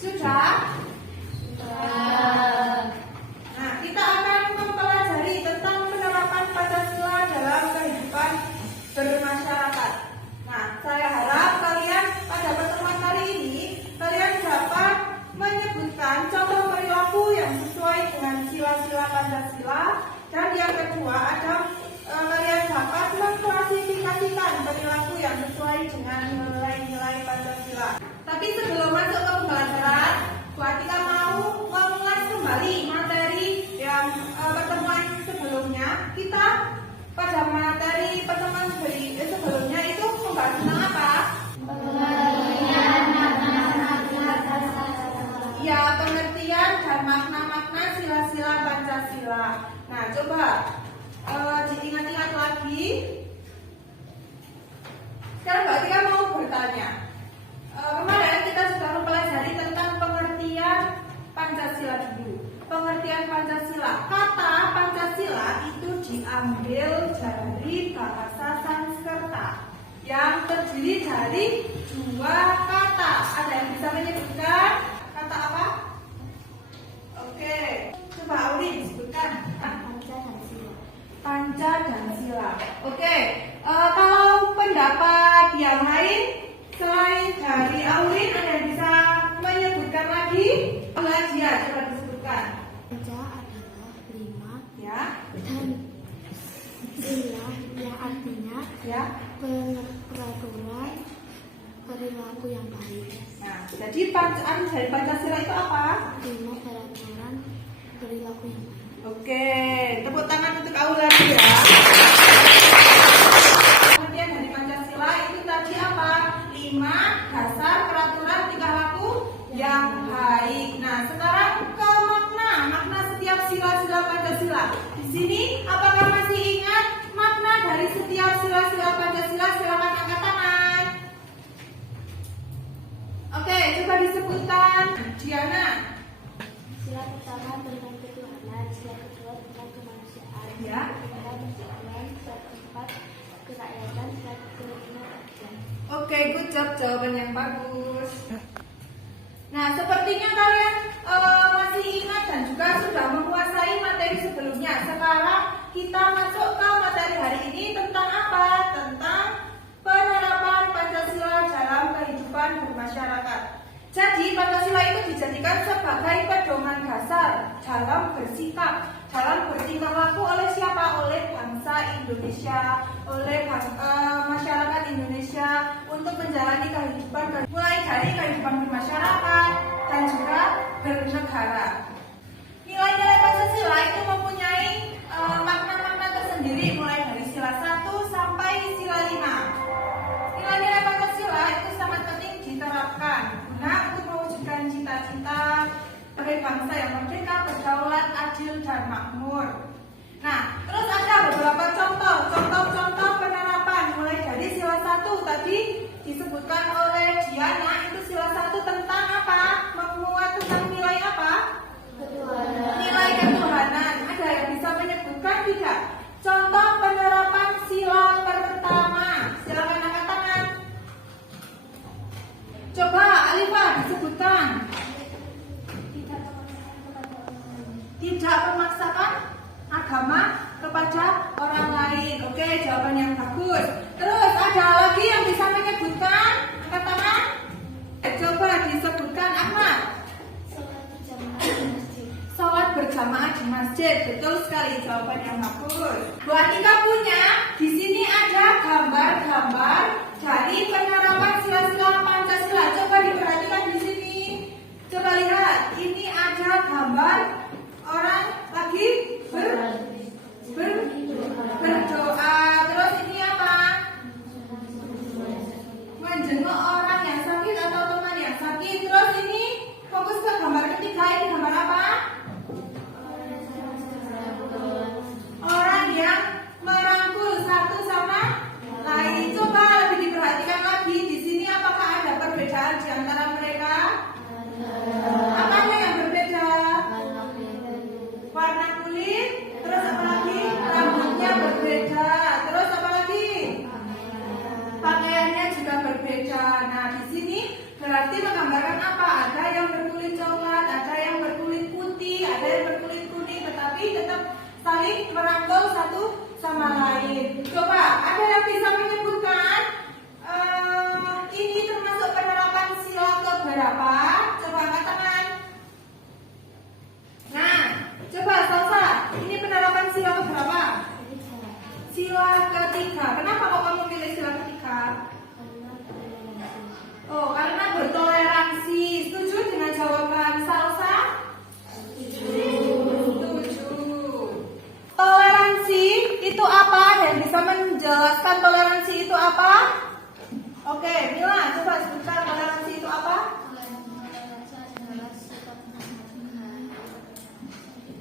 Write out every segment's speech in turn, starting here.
Sudah? Nah, kita akan mempelajari tentang penerapan Pancasila dalam kehidupan bermasyarakat. Nah, saya harap kalian pada pertemuan kali ini kalian dapat menyebutkan contoh perilaku yang sesuai dengan sila-sila Pancasila, dan yang kedua ada kalian dapat mengklasifikasikan perilaku yang sesuai dengan nilai-nilai Pancasila. Tapi sebelum masuk ke pembelajaran, Bu Atika mau mengulas kembali materi yang pertemuan sebelumnya. Kita pada materi pertemuan sebelumnya itu membahas tentang apa? Ya, pengertian dan makna-makna sila-sila Pancasila. Nah, coba diingat-ingat lagi. Sekarang Mbak Tika mau bertanya. Kemarin kita sudah mempelajari tentang pengertian Pancasila dulu. Pengertian Pancasila. Kata Pancasila itu diambil dari bahasa Sanskerta yang terdiri dari dua kata. Ada yang bisa menyebutkan kata apa? Oke, coba Auri disebutkan. Panca dan sila. Oke, kalau pendapat yang lain selain dari Aurin, ada yang bisa menyebutkan lagi? Dia coba disebutkan. Panca adalah 5 Ya. dan sila yang artinya Ya. peraturan perilaku yang baik. Nah, jadi pancaan dari Pancasila itu apa? 5 peraturan perilaku yang baik. Oke, tepuk tangan untuk Aula ya. Kemudian dari Pancasila itu tadi apa? 5 dasar peraturan tingkah laku yang baik. Nah, sekarang ke makna setiap sila-sila Pancasila. Di sini apakah masih ingat makna dari setiap sila-sila Pancasila? Silakan angkat tangan. Oke, coba disebutkan. Diana. Sila pertama tentang ketuhanan, sila kedua tentang kemanusiaan, Ya. sila ketiga persatuan, sila keempat kerakyatan, sila kelima keadilan. Oke, good job, jawaban yang bagus. Nah, sepertinya kalian masih ingat dan juga sudah menguasai materi sebelumnya. Sekarang kita masuk ke materi hari ini tentang apa? Tentang penerapan Pancasila dalam kehidupan bermasyarakat. Jadi, Pancasila itu dijadikan sebagai pedoman dasar dalam bersikap, dalam bertingkah laku oleh siapa? Oleh bangsa Indonesia, oleh masyarakat Indonesia untuk menjalani kehidupan, mulai dari kehidupan bermasyarakat dan juga bernegara. Nilai-nilai Pancasila itu mempunyai makna-makna tersendiri, mulai dari sila 1 sampai sila 5. Nilai-nilai Pancasila itu sangat penting diterapkan guna untuk mewujudkan cita-cita sebagai bangsa yang merdeka, berdaulat, adil, dan makmur. Nah, terus ada beberapa contoh penerapan, mulai dari sila 1 tadi disebutkan oleh Diana. Itu sila 1 tentang apa? Menguat tentang nilai apa? Ketuhanan. Nilai ketuhanan. Ada yang bisa menyebutkan tidak? Contoh penerapan sila pertama. Silakan angkat tangan. Coba Alifah disebutkan. Tidak memaksakan agama kepada orang lain. Oke, jawaban yang bagus. Terus ada lagi yang bisa menyebutkan? Angkat tangan. Coba disebutkan Ahmad. Sholat berjamaah di masjid. Betul sekali, jawaban yang bagus. Bu Atika punya di sini ada gambar-gambar dari penerapan sila-sila Pancasila. Coba diperhatikan di sini. Coba lihat, ini ada gambar orang lagi berdoa. Terus ini apa? Menjenguk orang yang sakit atau teman yang sakit. Terus ini fokus ke gambar ketiga. Ini gambar apa? Orang yang merangkul satu sama lain. Coba lebih diperhatikan lagi. Di sini apakah sama lain. Coba, ada yang bisa menyebutkan ini termasuk penerapan sila keberapa? Coba angkat tangan. Nah, coba Salsa, ini penerapan sila keberapa? Sila ketiga. Kenapa kok kamu pilih sila ketiga? Oh, karena bertoleransi. Setuju dengan jawaban Salsa? Setuju. Toleransi itu apa? Dan bisa menjelaskan toleransi itu apa? Oke, Mila, coba sebutkan toleransi itu apa?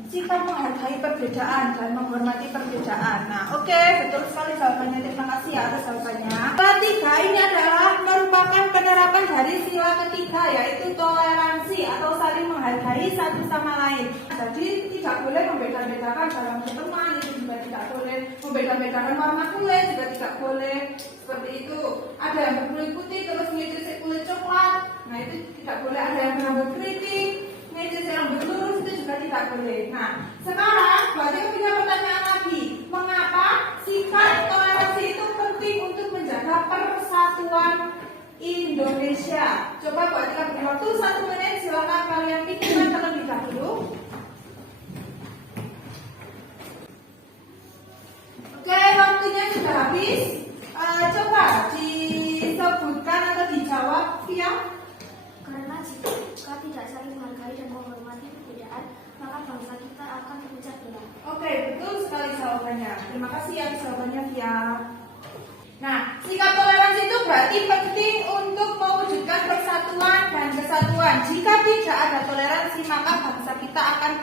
Sikap menghargai perbedaan dan menghormati perbedaan. Nah, oke, betul sekali jawabannya. Terima kasih ya atas jawabannya. Ketiga ini adalah merupakan penerapan dari sila ketiga, yaitu toleransi atau saling menghargai satu sama lain. Jadi tidak boleh membeda-bedakan dalam berteman, itu juga tidak boleh membeda-bedakan warna kulit, juga tidak boleh seperti itu. Ada yang berkulit putih terus ngejek kulit coklat, nah itu tidak boleh. Ada yang berambut keriting ngejek rambut lurus, itu juga tidak boleh. Nah, sekarang berarti punya pertanyaan lagi. Mengapa sikap toleransi itu penting untuk menjaga persatuan Indonesia? Coba buat kita beri waktu 1 menit, silakan kalian pikirkan terlebih dahulu. Oke, waktunya sudah habis. Coba disebutkan atau dijawab via. Karena jika tidak saling menghargai dan menghormati perbedaan, maka bangsa kita akan terpecah belah. Oke, betul sekali jawabannya. Terima kasih ya jawabannya via. Nah, sikap toleransi itu berarti penting untuk mewujudkan persatuan dan kesatuan. Jika tidak ada toleransi, maka bangsa kita akan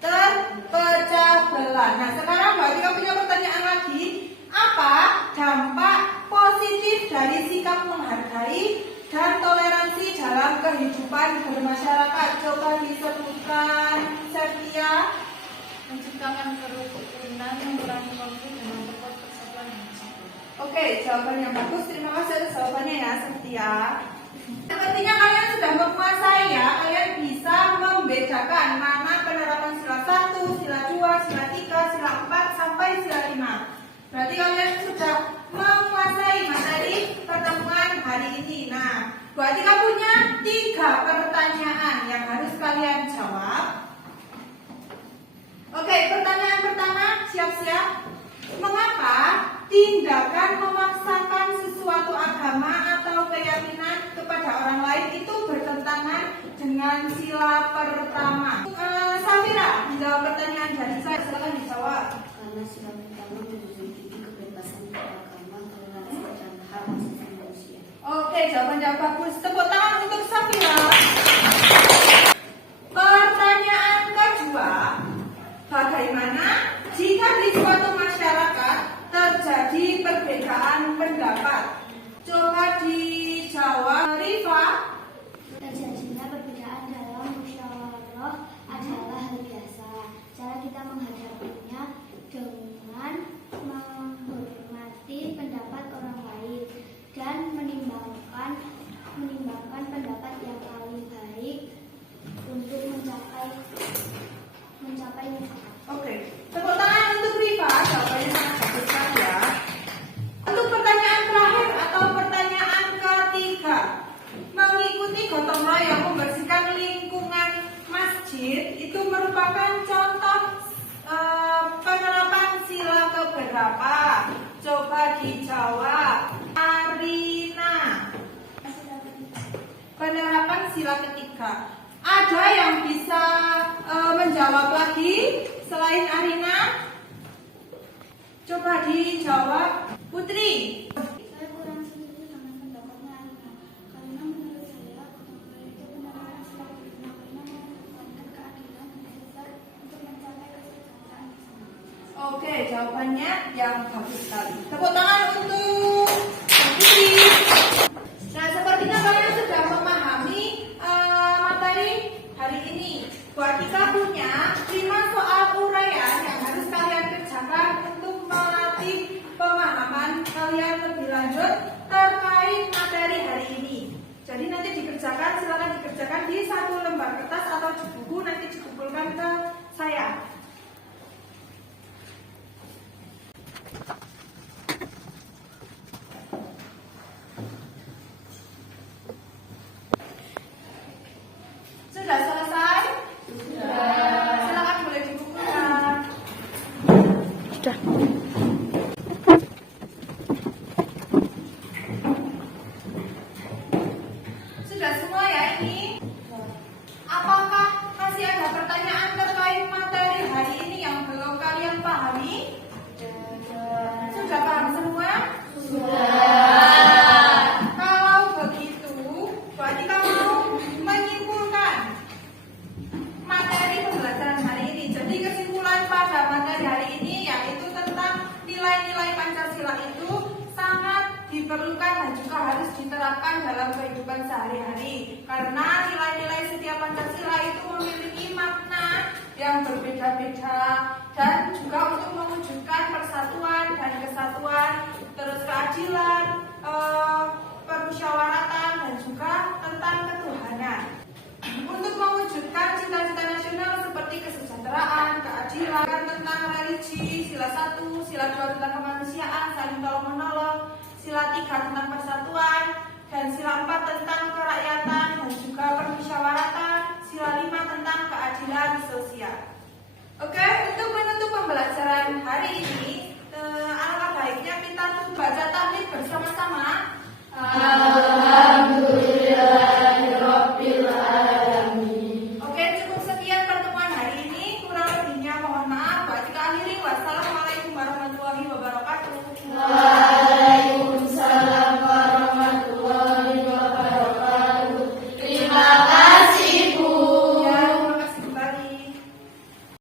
terpecah belah. Nah, sekarang Mbak Tika punya pertanyaan lagi. Apa dampak positif dari sikap menghargai dan toleransi dalam kehidupan bermasyarakat? Coba disebutkan, Setia. Menciptakan kerukunan, mengurangi konflik, dan memperkuat persatuan Indonesia. Oke, jawaban yang bagus. Terima kasih atas jawabannya ya, Setia. Sepertinya kalian sudah menguasai ya. Kalian bisa membedakan mana penerapan sila 1, sila 2, sila 3, sila 4, sampai sila 5. Berarti kalian sudah menguasai materi pertemuan hari ini. Nah, buat Tika punya 3 pertanyaan yang harus kalian jawab. Oke, pertanyaan pertama, siap-siap. Mengapa tindakan memaksakan sesuatu agama atau keyakinan kepada orang lain itu bertentangan dengan sila pertama? Safira, menjawab pertanyaan dari saya. Silakan dijawab. Karena sila pertama menjunjung kebebasan beragama, toleransi, dan hak asasi manusia. Oke, jawaban yang bagus. Tepuk tangan untuk Safira. Pertanyaan kedua, bagaimana jika di suatu masyarakat terjadi perbedaan pendapat? Coba dijawab, Rifa. Terjadinya perbedaan dalam musyawarah adalah hal biasa. Cara kita menghadapinya dengan menghormati pendapat orang lain dan menimbangkan pendapat yang paling baik untuk mencapai mufakat. Oke, tepuk tangan untuk Rifa. Jawabannya sangat bagus sekali ya. Untuk pertanyaan terakhir atau pertanyaan ketiga, mengikuti gotong royong membersihkan lingkungan masjid itu merupakan contoh penerapan sila keberapa? Coba dijawab, Arina. Penerapan sila ketiga. Ada yang bisa menjawab lagi selain Arina? Coba dijawab, Putri. Saya kurang setuju dengan pendapatnya Alina, karena menurut saya gotong royong itu penerapan sila kelima karena mengedepankan keadilan dan sesat untuk mencapai kesejahteraan bersama. Oke, jawabannya yang bagus sekali. Tepuk tangan untuk Putri. Nah, sepertinya kalian sudah memahami materi hari ini. Buat kita punya 5 soal uraian yang harus kalian kerjakan untuk melatih pemahaman kalian lebih lanjut terkait materi hari ini. Jadi nanti dikerjakan, silakan dikerjakan di 1 lembar kertas atau di buku, nanti dikumpulkan ke saya. yang berbeda-beda, dan juga untuk mewujudkan persatuan dan kesatuan, terus keadilan, permusyawaratan, dan juga tentang ketuhanan. Untuk mewujudkan cita-cita nasional seperti kesejahteraan, keadilan, tentang religi, sila 1, sila 2 tentang kemanusiaan, saling tolong-menolong, sila 3 tentang persatuan, dan sila 4 tentang kerakyatan dan juga permusyawaratan, sila 5 tentang keadilan sosial. Oke, untuk menutup pembelajaran hari ini,